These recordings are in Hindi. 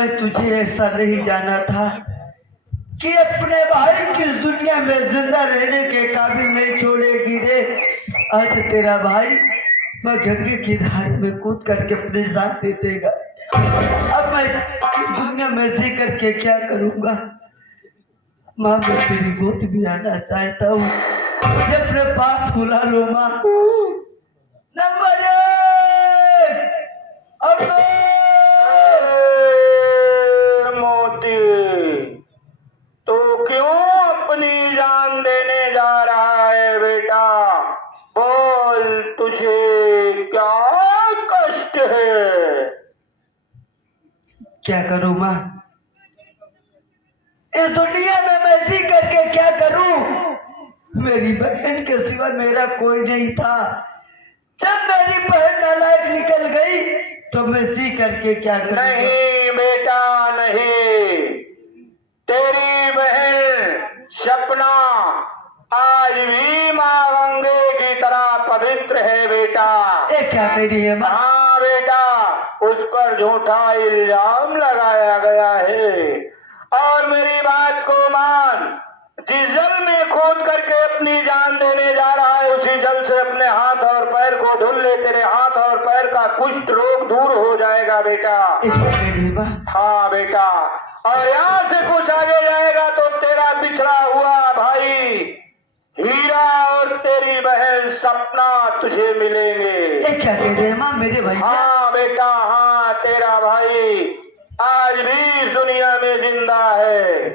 मैं तुझे ऐसा नहीं जाना था कि अपने भाई की इस दुनिया में जिंदा रहने के काबिल नहीं छोड़ेगी रे। आज तेरा भाई मैं गंगे की धार में कूद करके अपनी जान दे देगा। अब मैं दुनिया में जी करके क्या करूंगा। माँ मैं तेरी गोद भी आना चाहता हूँ, मुझे अपने पास बुला लो माँ। नंबर 1 और 2 मोती, तो क्यों अपनी जान देने जा रहा है बेटा? बोल, तुझे क्या कष्ट है? क्या करूं माँ, इस दुनिया में मैं जी करके क्या करूं। मेरी बहन के सिवा मेरा कोई नहीं था। जब मेरी बहन नालायक निकल गई तो मैं जी करके क्या करूं। नहीं बेटा नहीं, तेरी बहन सपना आज भी माँ गंगे की तरह पवित्र है बेटा। ये क्या कह रही है माँ? हाँ बेटा, उस पर झूठा इल्जाम लगाया गया है। और मेरी बात को मान, जिस जल में कूद करके अपनी जान देने जा रहा है उसी जल से अपने हाथ और पैर को धुल ले, तेरे हाथ और पैर का कुष्ठ रोग दूर हो जाएगा बेटा। ये क्या कह रही है माँ? हाँ बेटा, और यहाँ से कुछ आगे जाएगा तो तेरा पिछड़ा हुआ भाई हीरा और तेरी बहन सपना तुझे मिलेंगे। ये क्या कह रही है माँ मेरे भाई? हाँ बेटा हाँ, तेरा भाई आज भी इस दुनिया में जिंदा है।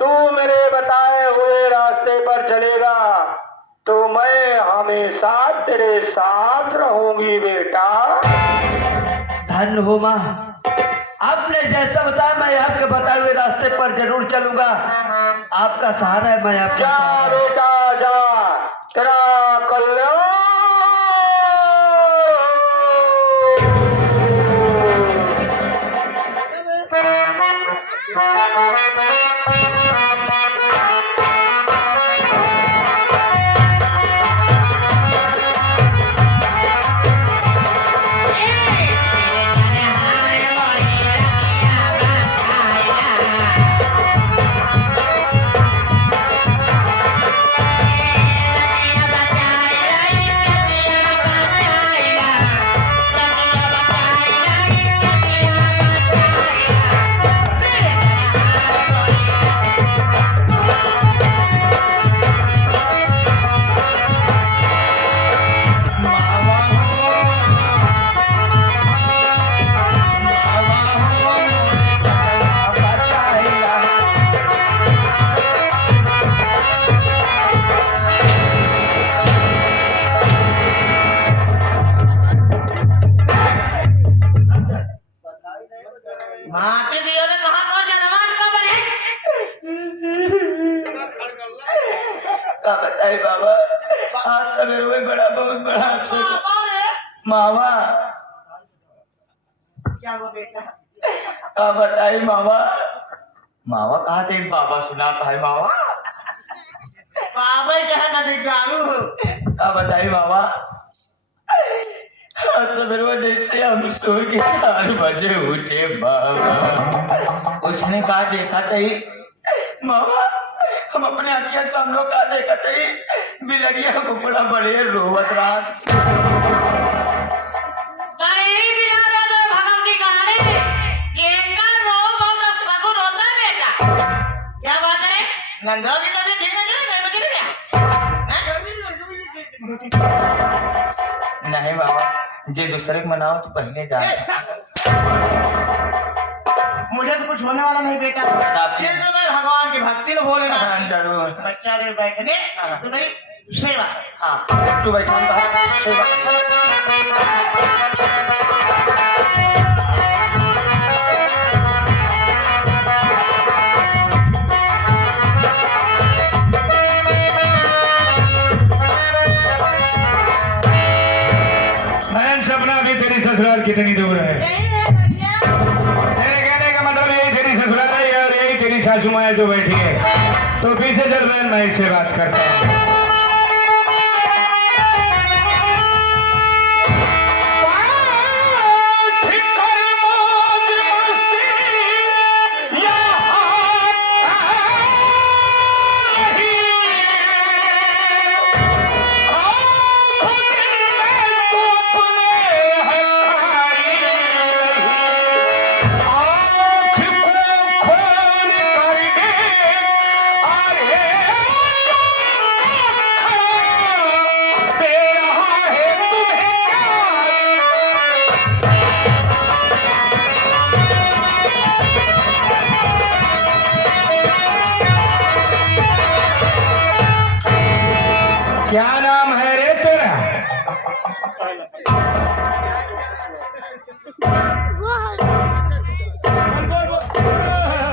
तू मेरे बताए हुए रास्ते पर चलेगा तो मैं हमेशा तेरे साथ रहूंगी बेटा। धन्य हो माँ, आपने जैसा बताया मैं आपके बताए हुए रास्ते पर जरूर चलूंगा। आपका सहारा है, मैं आपका जा सहारा है। बेटा जा, तेरा कल्याण। माटी दियो ने कहा तो जनवान का बने। क्या बताए बाबा, आज सवेर हुए बड़ा बहुत बड़ा अफसोस। मामा क्या वो बेटा? क्या बताए मामा, मामा कहा थे बाबा सुनाता है मामा। बाबा क्या ना दिखाऊं। क्या बताए मामा, आज सवेर हुए जैसे हम सो के 4 बजे उठे बाबा, उसने कहा देखा थे मामा, हम अपने आँखियों सामने का देखा थे बिलरिया को बड़ा बड़े रोवत रहा। नहीं बिना रो भगवान की कहानी केंगा रो बहुत सगुन होता है बेटा। क्या बात है? नंदो की तबीयत ठीक नहीं है बजे क्या? नहीं बाबा, जे दूसरे को मनाओ तो पहले जा। मुझे तो कुछ होने वाला नहीं बेटा। ये तो मैं भगवान की भक्ति में बोले ना। जरूर बच्चा रे बैठने तो नहीं सेवा। हाँ तू बैठा सेवा। सपना भी तेरी ससुराल कितनी दूर है? तेरे कहने का मतलब यही तेरी ससुराल है और यही तेरी सासू माँ जो बैठी है। तो पीछे चल बहन, मैं इससे बात करता हूँ।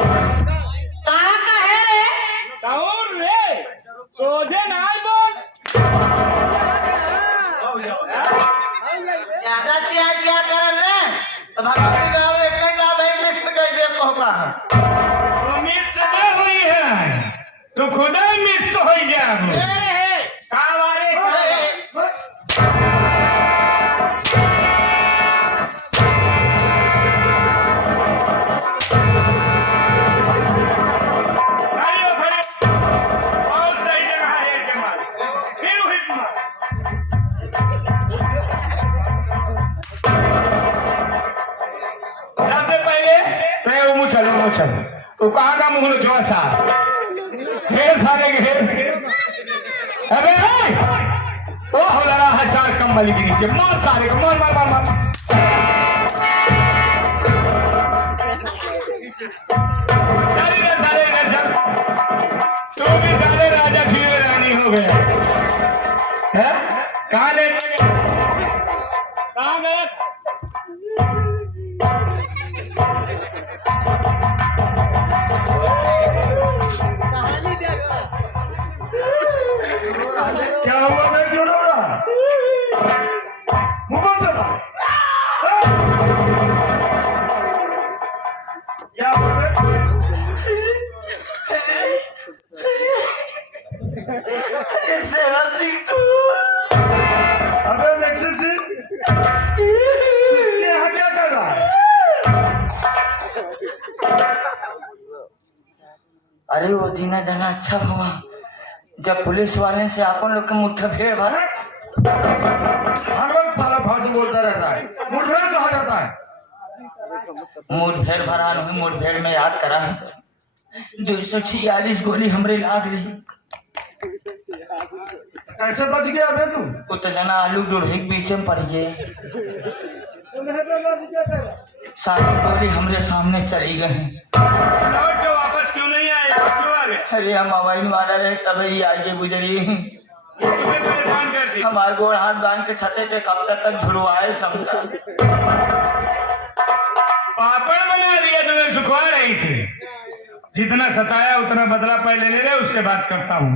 कहाँ का है रे? काऊर रे सोझे नाय बोल ज्यादा चिया चिया करल रे तो भगवती गाँव एक कई गाँव भाई मिस कर दे कहबा तो मिस ना हुई है तो खुदा ही मिस हो जाब मेरे है कावारे आइयो खड़े और सही जगह है जमाल फिर हिट मार सबसे पहले तो वो चल तो कहाँ का मुंह लो सा ढेर सारे घेर अबे ओ हो रहा है चार कंबली के नीचे मार सारे को मार मार मार मार सारे इधर सारे इधर चल तू भी सारे राजा छीने रानी हो गए हैं कहाँ ले कहाँ गया था क्या हुआ? मैं क्यों रो रहा? मुंह बंद कर डाल। क्या हुआ बे? अबे मैक्सी सिंह, इसके यहाँ क्या कर रहा है? अरे वो जीना जाना अच्छा हुआ जब पुलिस वाले से अपन लोग के मुठ्ठा भेड़ भर हर वक्त साला फालतू बोलता रहता है। मुठभेड़ कहा जाता है? मुठभेड़ भरा नहीं मुठभेड़ में याद करा है 246 गोली हमरे लाग रही कैसे बच गया बे तू? वो तो जना आलू डोढ़ी के पीछे में पड़ गए सारी गोली हमरे सामने चली गए लौट के वापस क्यों नहीं आए क्यों आ गए अरे हम मोबाइल वाला रहे तब ही आगे गुजरी तुम्हें परेशान कर दी हमारे गोड़ हाथ बांध के छते पे कब तक झुड़वाए समझा पापड़ बना दिया तुम्हें सुखवा रही थी जितना सताया उतना बदला पहले ले ले उससे बात करता हूँ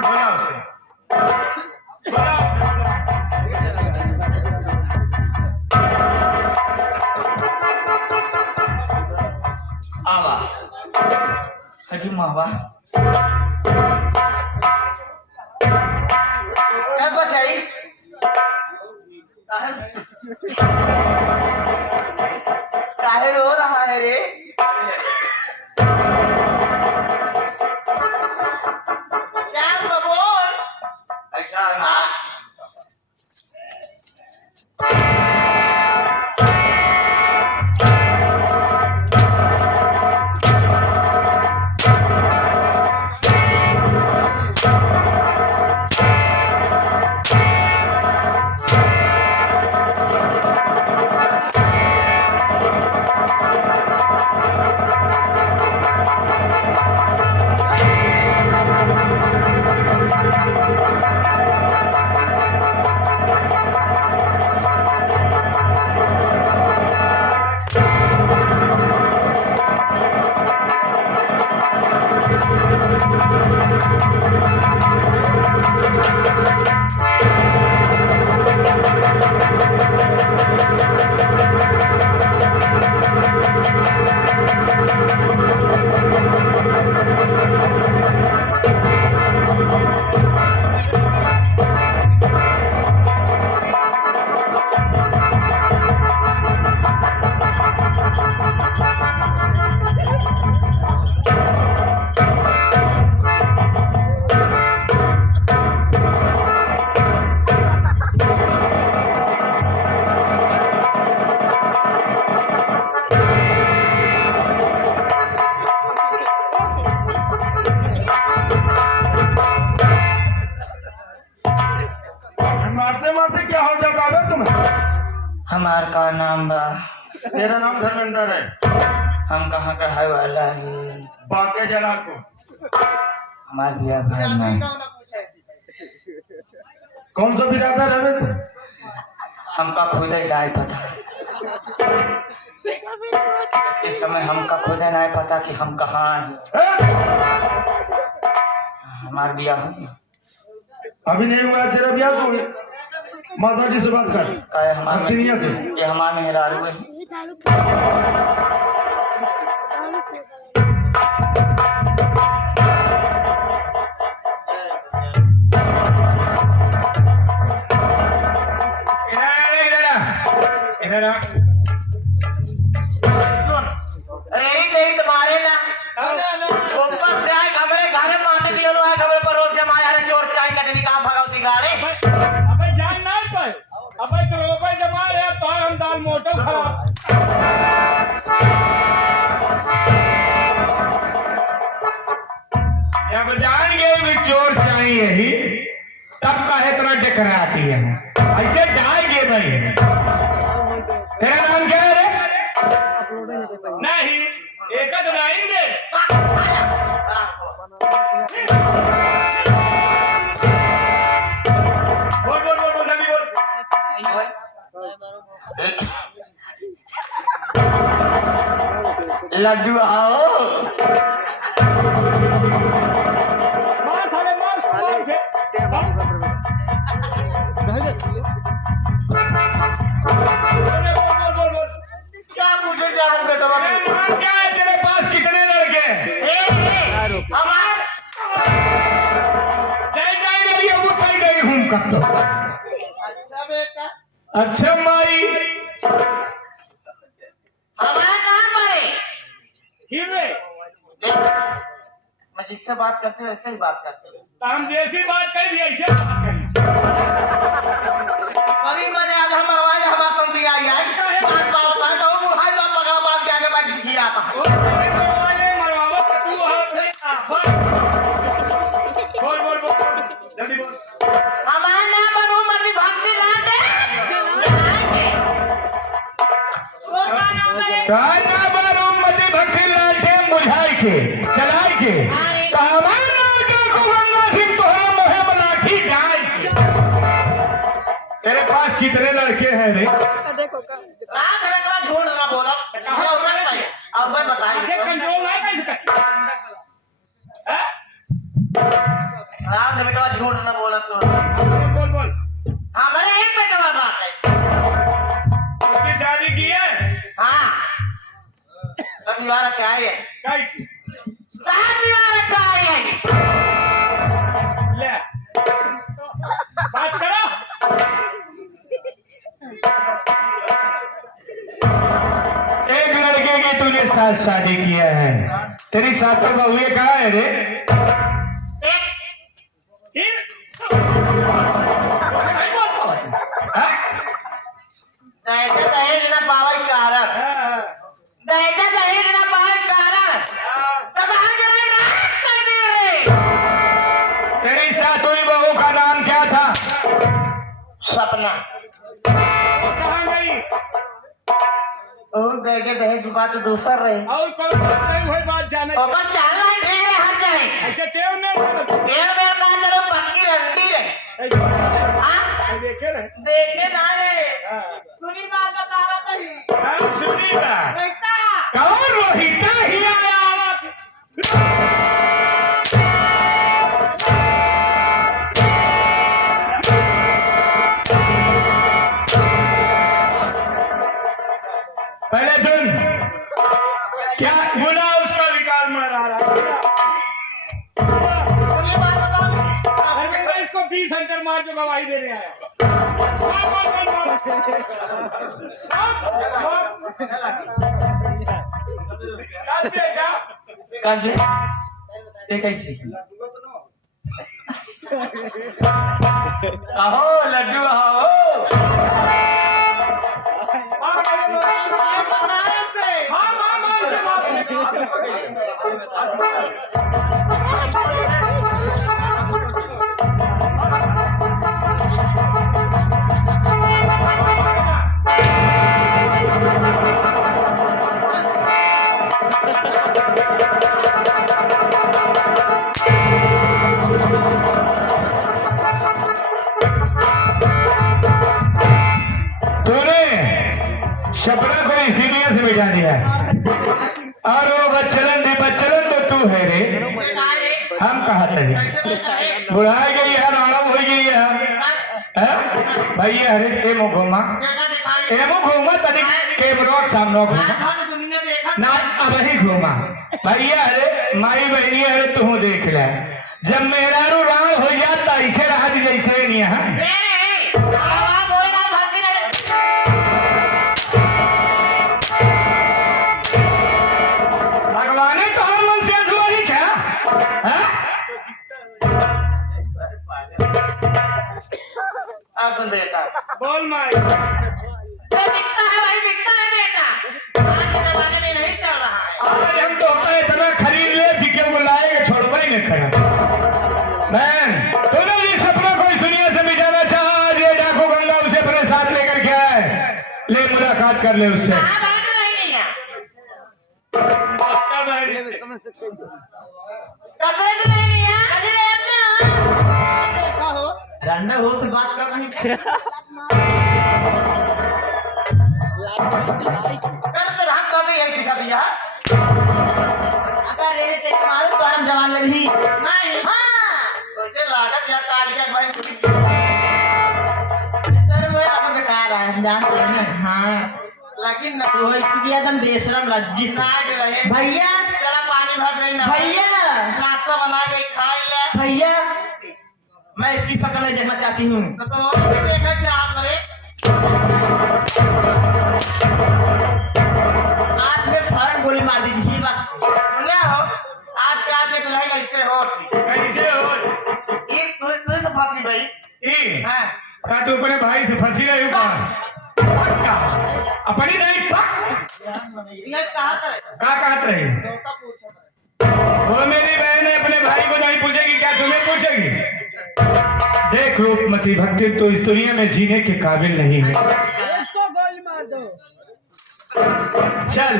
बोला उसे बोला आवा अजी मावा क्या बचाई काहे रो रहा है रे क्या बोल ऐसा मारते मारते क्या हो जाता है तुम्हें? हमार का नाम बा तेरा नाम धर्मेंद्र है। हम कहाँ कढ़ाई वाला है बाके जला को हमार बिया भाई नहीं कौन सा बिरादर है तुम? हमका खुद ही नहीं पता। इस समय हमका खुद ही नहीं पता कि हम कहाँ हैं। हमार बिया हो गया। अभी नहीं हुआ तेरा ब्याह? तो माता जी से बात कर। का है हमार दुनिया से ये हमार मेहरारू है। इधर आ। रेडी कहीं तुम्हारे ना ऊपर से आए हमारे घर में माटी दियो लो है खबर पर रोज जमाया रे चोर चाय का जनी काम भगावती गाड़ी। अबे जान ना पाए अबे तो रुपए जमा रहे तो हम दाल मोटो खराब। जब जान गए भी चोर चाहिए ही तब काहे इतना डकराती है? ऐसे जाएंगे भाई। तेरा नाम क्या है रे? नहीं एक बनाएंगे। बोल बोल बोल बोल जल्दी बोल। लड्डू आओ। मार साले मार मार बोल बोल बोल। क्या मुझे जान बेटा बाबू नाम क्या है तेरे पास? कितने लड़के? हमार जय जय मेरी अबू तय गई हूँ कब तो। अच्छा बेटा अच्छा माई हमारा नाम मरे हीरे मैं जिससे बात करते हो ऐसे ही बात करते हो। हम जैसी बात कर दी ऐसे कभी मजे आज हम आवाज हमारा कौन दिया यार बात बात है तो वो हाय बात पकड़ा बात के आगे बैठ के आता मरवावत तू बोल बोल बोल जल्दी बोल। हमारा नाम बनो मती भक्ति लाते वो का नाम है काना बारू मते भक्ति लाटे मुझाई के चलाई के कामन नाम को गंगा सिंह तोहरा मोहे मलाठी डाल। तेरे पास कितने लड़के हैं रे? रात में तो झूठ ना बोला कहां उतर पाए अब मैं आगे बताइए कंट्रोल ना कैसे कर हैं? रात में तो झूठ ना बोला तो बोल बोल बोल। हमारे एक बेटा बात है उसकी शादी की है? हां कभी वाला चाहिए काई थी? शादी वाला चाहिए ले बात करो। एक लड़के की तूने साथ शादी किया है। तेरी साथ तो बहुए कहाँ है रे? एक हीर हाँ? दहेज ना पावे कारण दहेज ना पावे कारण सदा जला कर दे रे तेरी साथ हुई बहू का नाम क्या था? सपना कहाँ गई? और देखे दहेज बात दूसर रहे और कौन नहीं हुई बात जाने और पर चाल है ठीक है हट जाए ऐसे टेव ने डेढ़ बेर का चलो पक्की रंडी रहे हां देखे रहे देखे ना रे सुनी बात बतावत ही हम सुनी बात। कैसा कौन रोहिता ही आया? पहले सुन क्या बोला उसका विकाल मारा रहा सुनी बात बताओ अरविंद इसको 20 अंकर मार के गवाही देने आया। बोल बोल बोल बोल बेटा काजे ते कैसे आओ लड्डू आओ। ये बताए से हाँ हाँ हाँ दिया और वो बच्चलन तो तू है रे हम कहा थे बुढ़ा गई है आराम हो गई है भैया अरे एमो घूमा तनी कैमरा सामने घूमा ना अब ही घूमा भैया अरे माई बहनी अरे तू देख ले जब मेरा रू राण हो जाता ऐसे रहा जैसे नहीं है भगवाने तो हर मन से हुआ ही क्या अब बेटा बोल माई दिखता है भाई दिखता है बेटा आज के जमाने में नहीं चल रहा है आज हम तो अपने इतना खरीद ले कि क्यों बुलाएगा छोड़वा ही नहीं खड़ा बहन तूने जिस सपना को इस दुनिया से मिटाना चाहा ये डाकू गंगा उसे अपने साथ लेकर के आए ले मुलाकात कर ले उससे कहाँ बात नहीं है आपका बहन से कतरे तो नहीं है अजरे अपना हो रंडा हो फिर बात कर रही कर तो रात का भी यही सिखा दिया अगर रे ते मारो तो हम जवान में भी नहीं हां वैसे लागत या कालिया भाई सर वो अब बेकार है हम जानते हैं हां लेकिन न वो किया एकदम बेशरम लज्जित ना रहे भैया चला पानी भर दे ना भैया नाश्ता बना के खा ले भैया मैं इसकी पकड़ देखना चाहती हूँ तो देखा क्या हाथ मरे आज में फौरन गोली मार दी थी बात बोले हो आज का देख रहे कैसे हो कैसे हो एक तू से फांसी भाई हाँ का तू अपने भाई से फंसी रही अपनी नहीं ये कहाँ करे का कहत रही तो पूछो वो मेरी बहन है अपने भाई को नहीं पूछेगी क्या तुम्हें पूछेगी देख रूपमती भक्ति तो इस दुनिया में जीने के काबिल नहीं है इसको गोली मार दो चल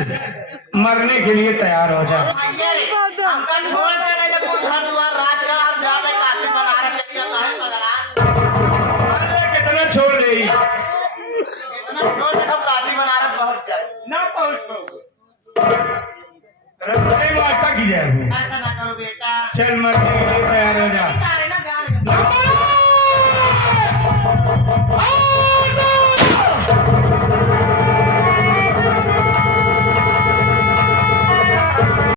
मरने के लिए तैयार हो जा हम कल छोड़ दे रहे जब घर द्वार राज का हम जा रहे काफी बना रहे क्या कहें बदला कितना छोड़ रही इतना छोड़ दे हम काफी बना रहे बहुत जाए ना पहुंच पाओगे रखने में अटक जाए ऐसा ना करो बेटा चल मरने